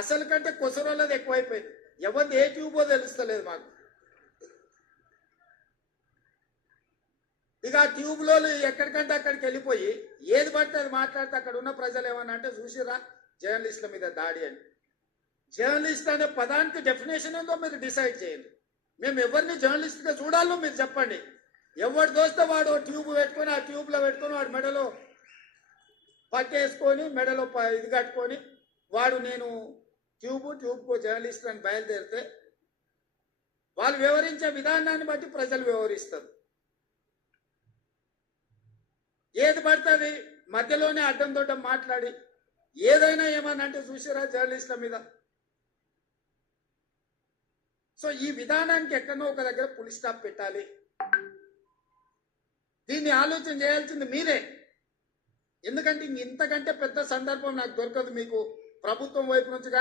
అసలు కంటే కొసరోళ్ళది ఎక్కువైపోయింది. ఎవరిది ఏ ట్యూబో తెలుస్తలేదు మాకు. ఇక ఆ ట్యూబ్లో ఎక్కడికంటే అక్కడికి వెళ్ళిపోయి ఏది పడితే అది మాట్లాడితే అక్కడ ఉన్న ప్రజలు ఏమన్నా అంటే చూసిరా జర్నలిస్టుల మీద దాడి అని. జర్నలిస్ట్ అనే పదానికి డెఫినేషన్ ఏందో మీరు డిసైడ్ చేయండి. మేము ఎవరిని జర్నలిస్ట్గా చూడాలో మీరు చెప్పండి. ఎవరు దోస్తే వాడు ట్యూబ్ పెట్టుకొని ఆ ట్యూబ్లో పెట్టుకొని వాడు మెడలో పట్టేసుకొని మెడలో ఇది కట్టుకొని వాడు నేను ట్యూబ్కు జర్నలిస్ట్ అని బయలుదేరితే వాళ్ళు వివరించే విధానాన్ని బట్టి ప్రజలు వివరిస్తారు. ఏది పడుతుంది మధ్యలోనే అడ్డం దొడ్డం మాట్లాడి ఏదైనా ఏమనంటే చూసారా జర్నలిస్టుల మీద. సో ఈ విధానానికి ఎక్కడో ఒక దగ్గర పులి స్టాప్ పెట్టాలి. దీన్ని ఆలోచన చేయాల్సింది మీరే. ఎందుకంటే ఇంతకంటే పెద్ద సందర్భం నాకు దొరకదు మీకు ప్రభుత్వం వైపు నుంచి కానీ